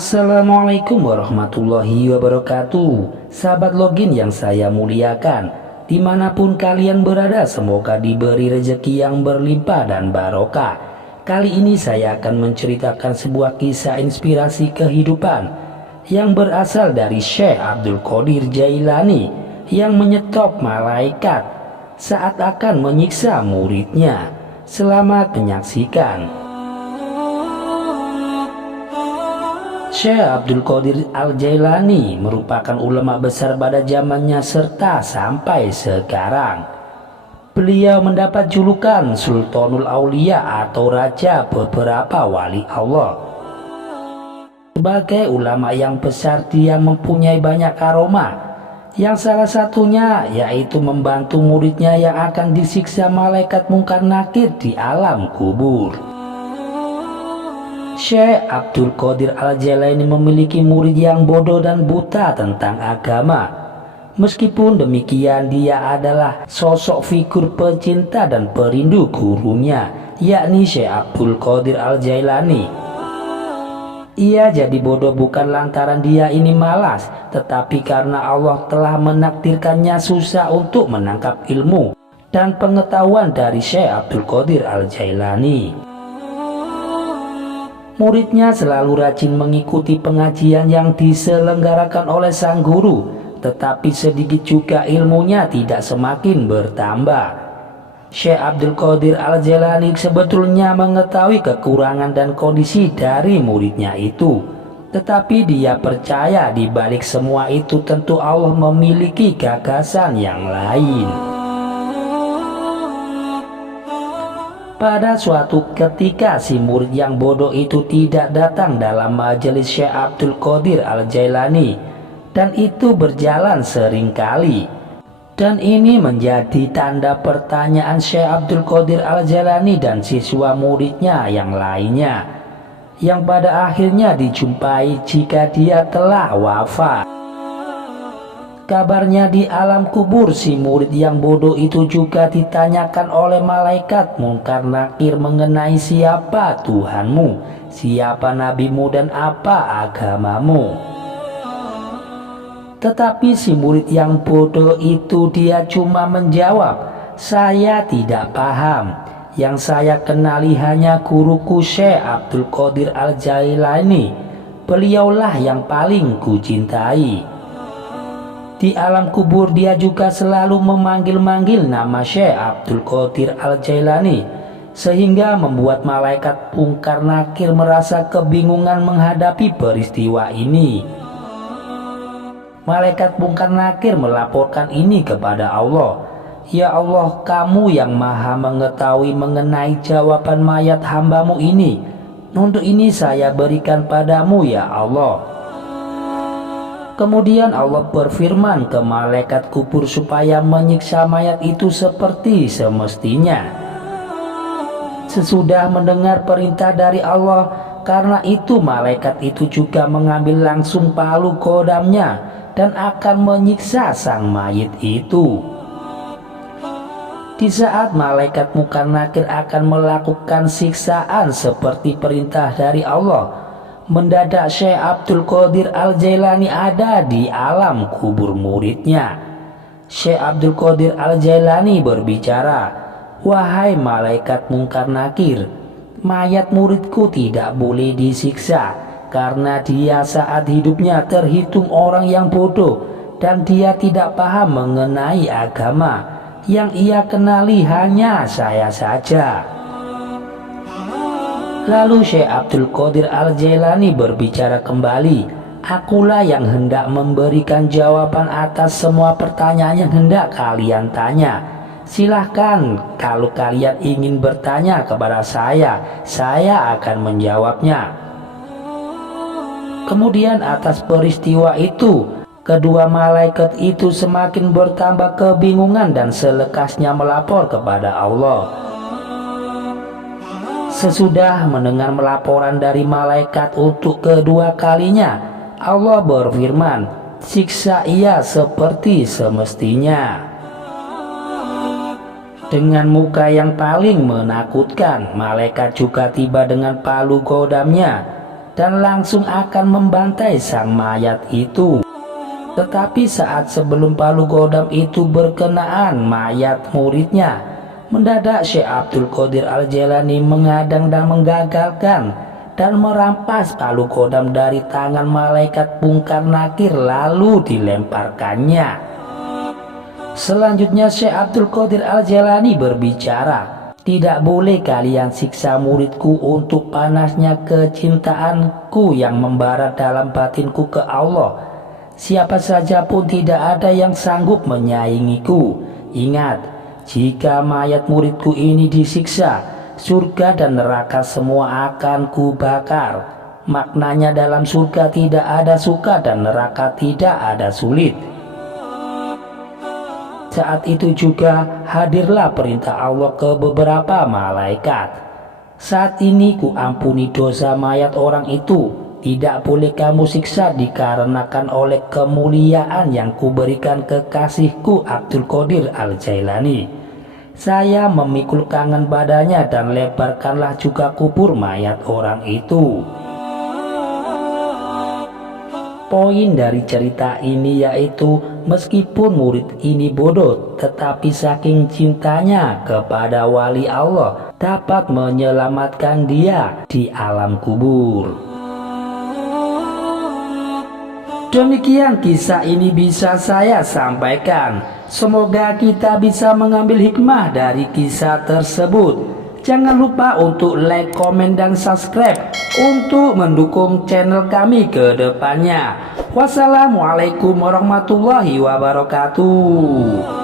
Assalamualaikum warahmatullahi wabarakatuh. Sahabat login yang saya muliakan, dimanapun kalian berada, semoga diberi rezeki yang berlimpah dan barokah. Kali ini saya akan menceritakan sebuah kisah inspirasi kehidupan yang berasal dari Syekh Abdul Qadir Jailani yang menyetop malaikat saat akan menyiksa muridnya. Selamat menyaksikan. Syekh Abdul Qadir Al-Jailani merupakan ulama besar pada zamannya serta sampai sekarang. Beliau mendapat julukan Sultanul Aulia atau Raja beberapa wali Allah. Sebagai ulama yang besar, dia mempunyai banyak aroma, yang salah satunya yaitu membantu muridnya yang akan disiksa malaikat mungkar nakir di alam kubur. Syekh Abdul Qadir Al-Jailani memiliki murid yang bodoh dan buta tentang agama. Meskipun demikian, dia adalah sosok figur pecinta dan perindu gurunya, yakni Syekh Abdul Qadir Al-Jailani. Ia jadi bodoh bukan lantaran dia ini malas, tetapi karena Allah telah menakdirkannya susah untuk menangkap ilmu dan pengetahuan dari Syekh Abdul Qadir Al-Jailani. Muridnya selalu rajin mengikuti pengajian yang diselenggarakan oleh sang guru, tetapi sedikit juga ilmunya tidak semakin bertambah. Syekh Abdul Qadir Al-Jailani sebetulnya mengetahui kekurangan dan kondisi dari muridnya itu, tetapi dia percaya di balik semua itu tentu Allah memiliki gagasan yang lain. Pada suatu ketika, si murid yang bodoh itu tidak datang dalam majelis Syekh Abdul Qadir Al-Jailani, dan itu berjalan sering kali. Dan ini menjadi tanda pertanyaan Syekh Abdul Qadir Al-Jailani dan siswa muridnya yang lainnya, yang pada akhirnya dijumpai jika dia telah wafat. Kabarnya di alam kubur, si murid yang bodoh itu juga ditanyakan oleh malaikat mungkar nakir mengenai siapa Tuhanmu, siapa nabimu, dan apa agamamu. Tetapi si murid yang bodoh itu dia cuma menjawab, "Saya tidak paham. Yang saya kenali hanya guruku Syekh Abdul Qadir Al-Jailani. Beliaulah yang paling kucintai." Di alam kubur dia juga selalu memanggil-manggil nama Syekh Abdul Qadir Al-Jailani, sehingga membuat malaikat mungkar nakir merasa kebingungan menghadapi peristiwa ini. Malaikat mungkar nakir melaporkan ini kepada Allah. "Ya Allah, kamu yang maha mengetahui mengenai jawaban mayat hambamu ini. Untuk ini saya berikan padamu ya Allah." Kemudian Allah berfirman ke malaikat kubur supaya menyiksa mayat itu seperti semestinya. Sesudah mendengar perintah dari Allah, karena itu malaikat itu juga mengambil langsung palu kodamnya dan akan menyiksa sang mayit itu. Di saat malaikat mungkar nakir akan melakukan siksaan seperti perintah dari Allah, mendadak Syekh Abdul Qadir Al-Jailani ada di alam kubur muridnya. Syekh Abdul Qadir Al-Jailani berbicara, "Wahai malaikat mungkar nakir, mayat muridku tidak boleh disiksa karena dia saat hidupnya terhitung orang yang bodoh dan dia tidak paham mengenai agama. Yang ia kenali hanya saya saja." Lalu Syekh Abdul Qadir Al-Jailani berbicara kembali, "Akulah yang hendak memberikan jawaban atas semua pertanyaan yang hendak kalian tanya. Silahkan kalau kalian ingin bertanya kepada saya akan menjawabnya." Kemudian atas peristiwa itu, kedua malaikat itu semakin bertambah kebingungan dan selekasnya melapor kepada Allah. Sesudah mendengar laporan dari malaikat untuk kedua kalinya, Allah berfirman, "Siksa ia seperti semestinya." Dengan muka yang paling menakutkan, malaikat juga tiba dengan palu kodamnya. dan langsung akan membantai sang mayat itu. Tetapi saat sebelum palu godam itu berkenaan mayat muridnya, mendadak Syekh Abdul Qadir Al-Jailani menghadang dan menggagalkan dan merampas palu godam dari tangan malaikat Munkar Nakir lalu dilemparkannya. Selanjutnya Syekh Abdul Qadir Al-Jailani berbicara, "Tidak boleh kalian siksa muridku untuk panasnya kecintaanku yang membara dalam batinku ke Allah. Siapa saja pun tidak ada yang sanggup menyaingiku. Ingat, jika mayat muridku ini disiksa, surga dan neraka semua akan kubakar. Maknanya dalam surga tidak ada suka dan neraka tidak ada sulit." Saat itu juga hadirlah perintah Allah ke beberapa malaikat. "Saat ini ku ampuni dosa mayat orang itu. Tidak boleh kamu siksa dikarenakan oleh kemuliaan yang kuberikan kekasihku Abdul Qadir Al-Jailani. Saya memikul kangen badannya dan lebarkanlah juga kubur mayat orang itu." Poin dari cerita ini yaitu meskipun murid ini bodoh, tetapi saking cintanya kepada wali Allah dapat menyelamatkan dia di alam kubur. Demikian kisah ini bisa saya sampaikan. Semoga kita bisa mengambil hikmah dari kisah tersebut. Jangan lupa untuk like, komen, dan subscribe untuk mendukung channel kami ke depannya. Wassalamualaikum warahmatullahi wabarakatuh.